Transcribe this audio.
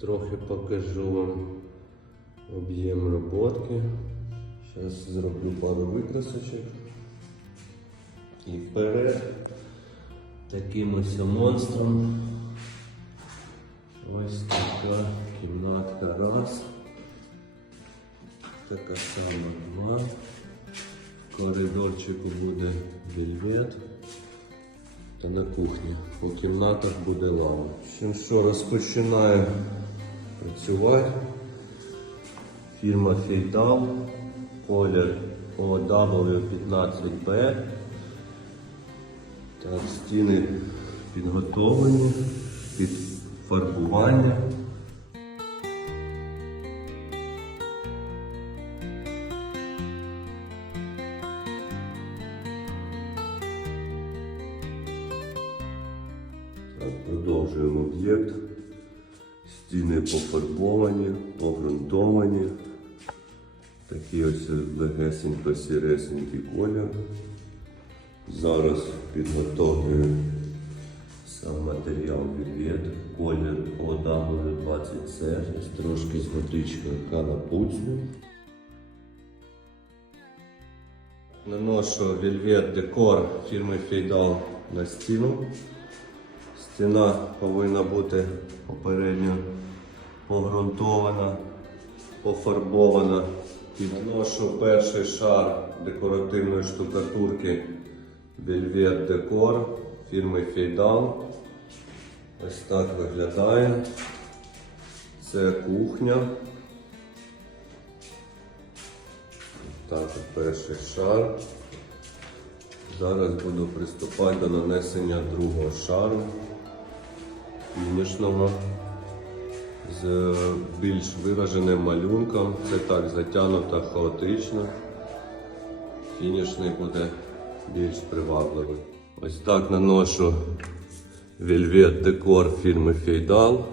Трохи покажу вам об'єм роботки. Зараз зроблю пару викрасочок. І вперед таким ось монстром. Ось така кімнатка раз. Така сама два. В коридорчику буде вельвет. Та на кухні. По кімнатах буде лава. Чим що розпочинаю працювати. Фірма Фейдал, колір OW15B. Так, стіни підготовлені під фарбування. Так, продовжуємо об'єкт. Стіни пофарбовані, погрунтовані. Такий ось легесенько сіресенький колір. Зараз підготовлюю сам матеріал від колір OW20C. Трошки з водичкою калапуцю. Наношу Velvet Decor фірми Feydal на стіну. Стіна повинна бути попередньо погрунтована, пофарбована. Наношу перший шар декоративної штукатурки Velvet Decor фірми Feydal. Ось так виглядає. Це кухня. Так, перший шар. Зараз буду приступати до нанесення другого шару фінішного з більш вираженим малюнком. Це так затягнуто хаотично. Фінішний буде більш привабливий. Ось так наношу вельвет декор фірми Feydal.